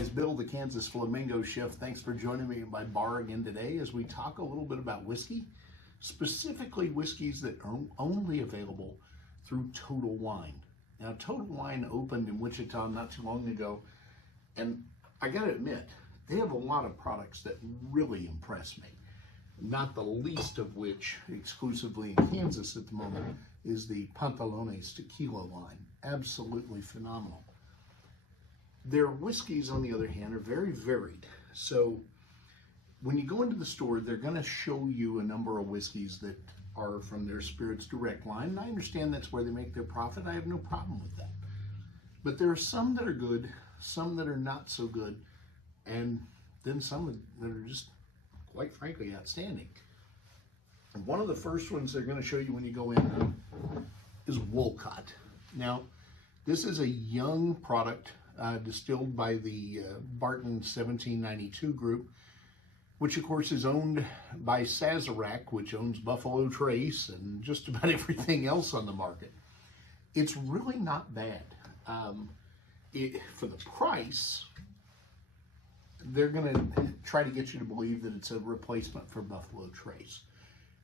guys, Bill, the Kansas Flamingo Chef. Thanks for joining me in my bar again today as we talk a little bit about whiskey, specifically whiskeys that are only available through Total Wine. Now, Total Wine opened in Wichita not too long ago, and I gotta admit, they have a lot of products that really impress me. Not the least of which, exclusively in Kansas at the moment, is the Pantalones Tequila line. Absolutely phenomenal. Their whiskeys, on the other hand, are very varied. So when you go into the store, they're going to show you a number of whiskeys that are from their Spirits Direct line. And I understand that's where they make their profit. I have no problem with that. But there are some that are good, some that are not so good, and then some that are just, quite frankly, outstanding. And one of the first ones they're going to show you when you go in is Wolcott. Now, this is a young product distilled by the Barton 1792 group, which of course is owned by Sazerac, which owns Buffalo Trace and just about everything else on the market. It's really not bad. For the price, they're going to try to get you to believe that it's a replacement for Buffalo Trace.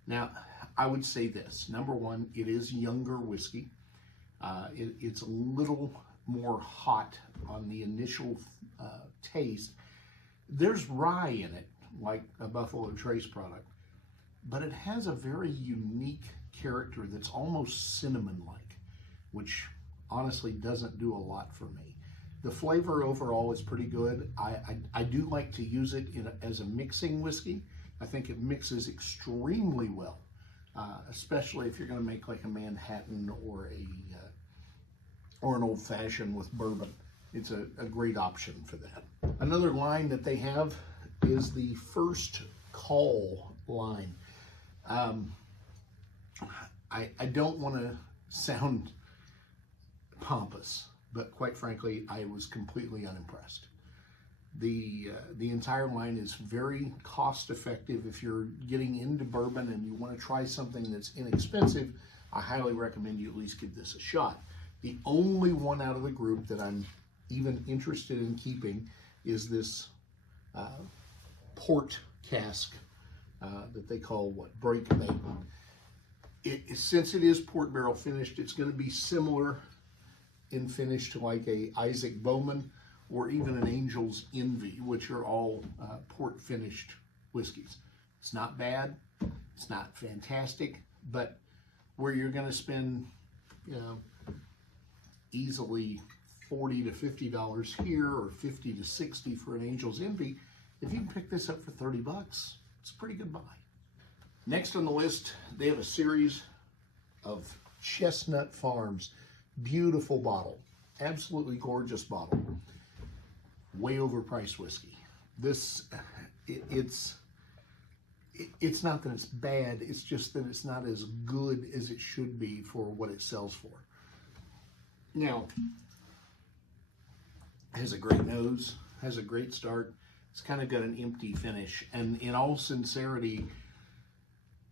Now, I would say this. Number one, it is younger whiskey. It's a little more hot on the initial taste. There's rye in it, like a Buffalo Trace product, but it has a very unique character that's almost cinnamon-like, which honestly doesn't do a lot for me. The flavor overall is pretty good. I do like to use it as a mixing whiskey. I think it mixes extremely well, especially if you're going to make like a Manhattan or an old-fashioned with bourbon. It's a great option for that. Another line that they have is the First Call line. I don't want to sound pompous, but quite frankly, I was completely unimpressed. The entire line is very cost-effective. If you're getting into bourbon and you want to try something that's inexpensive, I highly recommend you at least give this a shot. The only one out of the group that I'm even interested in keeping is this port cask that they call breakmate. Since it is port barrel finished, it's going to be similar in finish to like a Isaac Bowman or even an Angel's Envy, which are all port finished whiskeys. It's not bad, it's not fantastic, but where you're going to spend, easily $40 to $50 here or $50 to $60 for an Angel's Envy, if you can pick this up for 30 bucks, it's a pretty good buy. Next on the list, they have a series of Chestnut Farms. Beautiful bottle, absolutely gorgeous bottle. Way overpriced whiskey. This, it's not that it's bad, it's just that it's not as good as it should be for what it sells for. Now, it has a great nose, has a great start. It's kind of got an empty finish. And in all sincerity,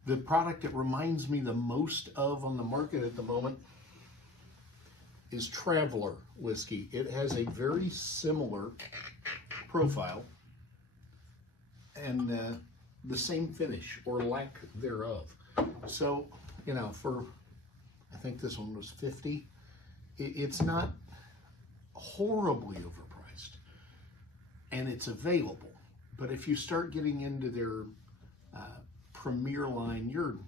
the product it reminds me the most of on the market at the moment is Traveler whiskey. It has a very similar profile and the same finish or lack thereof. So, for, I think this one was $50. It's not horribly overpriced, and it's available. But if you start getting into their premier line, you're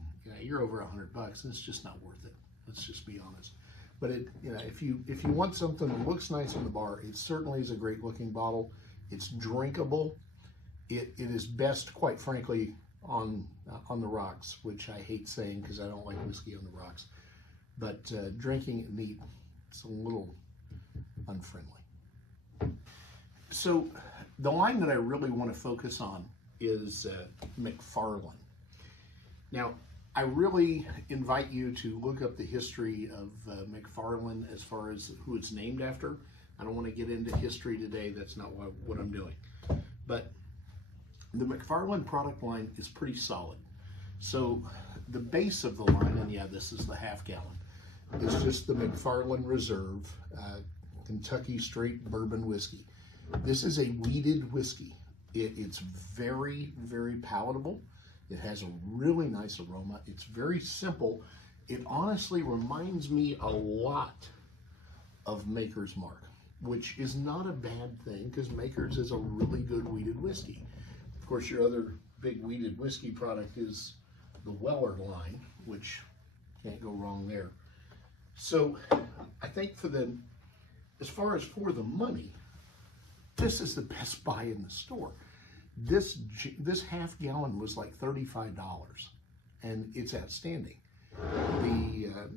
over $100. It's just not worth it. Let's just be honest. But if you want something that looks nice in the bar, it certainly is a great looking bottle. It's drinkable. It is best, quite frankly, on the rocks, which I hate saying because I don't like whiskey on the rocks. But drinking it neat, it's a little unfriendly. So the line that I really want to focus on is McFarland. Now, I really invite you to look up the history of McFarland as far as who it's named after. I don't want to get into history today. That's not what I'm doing. But the McFarland product line is pretty solid. So the base of the line, and yeah, this is the half gallon, is just the McFarland Reserve Kentucky straight bourbon whiskey. This is a wheated whiskey. It's very, very palatable. It has a really nice aroma. It's very simple. It honestly reminds me a lot of Maker's Mark, which is not a bad thing because Maker's is a really good wheated whiskey. Of course, your other big wheated whiskey product is the Weller line, which can't go wrong there. So I think as far as for the money, this is the best buy in the store. This half gallon was like $35, and it's outstanding.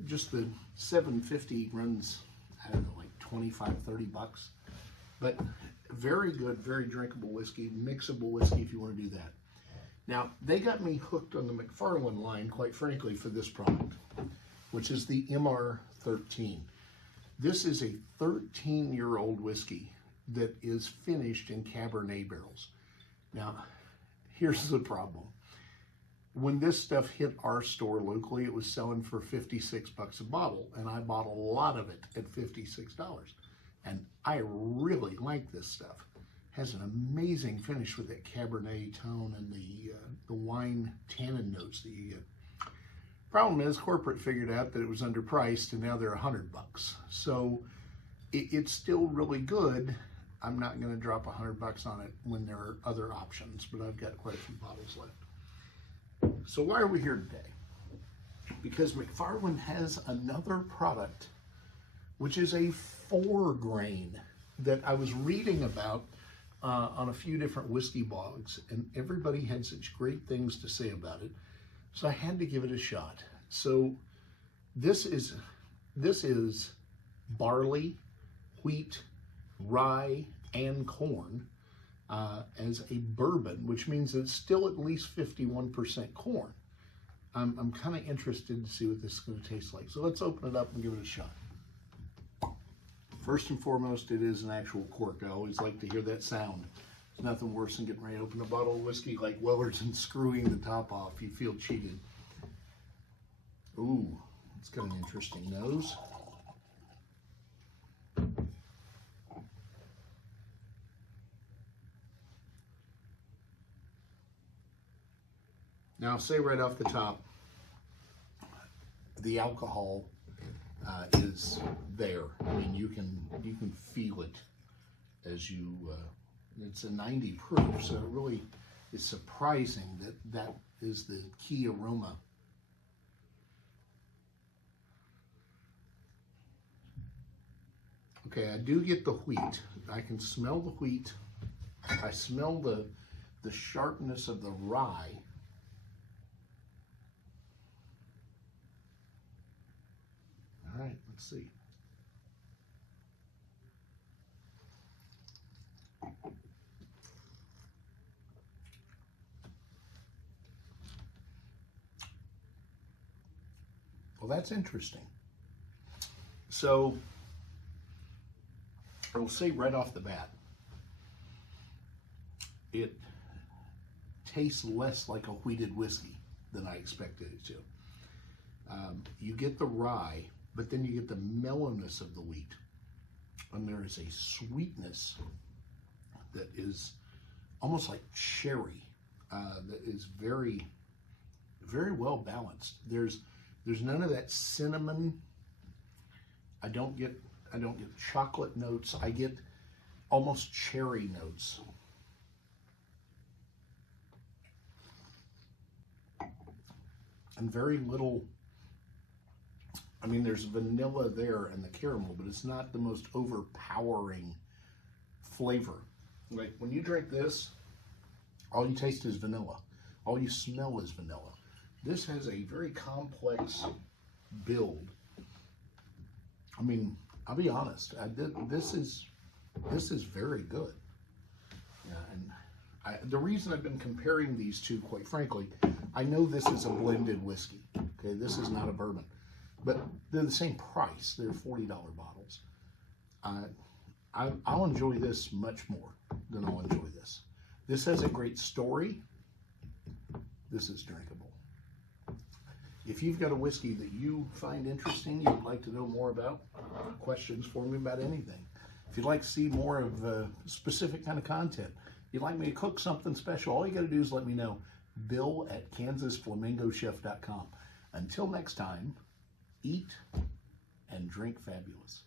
Just the 750 runs, I don't know, like 25, 30 bucks. But very good, very drinkable whiskey, mixable whiskey if you want to do that. Now, they got me hooked on the McFarland line, quite frankly, for this product, which is the MR13. This is a 13-year-old whiskey that is finished in Cabernet barrels. Now, here's the problem. When this stuff hit our store locally, it was selling for 56 bucks a bottle, and I bought a lot of it at $56. And I really like this stuff. Has an amazing finish with that Cabernet tone and the wine tannin notes that you get. Problem is, corporate figured out that it was underpriced, and now they're $100. So it's still really good. I'm not going to drop $100 on it when there are other options, but I've got quite a few bottles left. So why are we here today? Because McFarland has another product, which is a 4-grain that I was reading about on a few different whiskey blogs, and everybody had such great things to say about it. So I had to give it a shot. So this is barley, wheat, rye, and corn as a bourbon, which means it's still at least 51% corn. I'm kind of interested to see what this is going to taste like. So let's open it up and give it a shot. First and foremost, it is an actual cork. I always like to hear that sound. There's nothing worse than getting ready to open a bottle of whiskey like Weller's and screwing the top off. You feel cheated. Ooh, it's got an interesting nose. Now, I'll say right off the top, the alcohol is there. I mean, you can feel it as you. It's a 90 proof, so it really is surprising that is the key aroma. Okay, I do get the wheat. I can smell the wheat. I smell the sharpness of the rye. All right, let's see. Well, that's interesting. So, I will say right off the bat, it tastes less like a wheated whiskey than I expected it to. You get the rye, but then you get the mellowness of the wheat. And there is a sweetness that is almost like cherry, that is very, very well balanced. There's none of that cinnamon. I don't get chocolate notes. I get almost cherry notes. And very little. I mean, there's vanilla there and the caramel, but it's not the most overpowering flavor. Like when you drink this, all you taste is vanilla. All you smell is vanilla. This has a very complex build. I mean, I'll be honest. This is very good. Yeah, and the reason I've been comparing these two, quite frankly, I know this is a blended whiskey. Okay, this is not a bourbon. But they're the same price. They're $40 bottles. I'll enjoy this much more than I'll enjoy this. This has a great story. This is drinkable. If you've got a whiskey that you find interesting, you'd like to know more about, questions for me about anything, If you'd like to see more of specific kind of content, you'd like me to cook something special, all you got to do is let me know. Bill@kansasflamingochef.com. Until next time, eat and drink fabulous.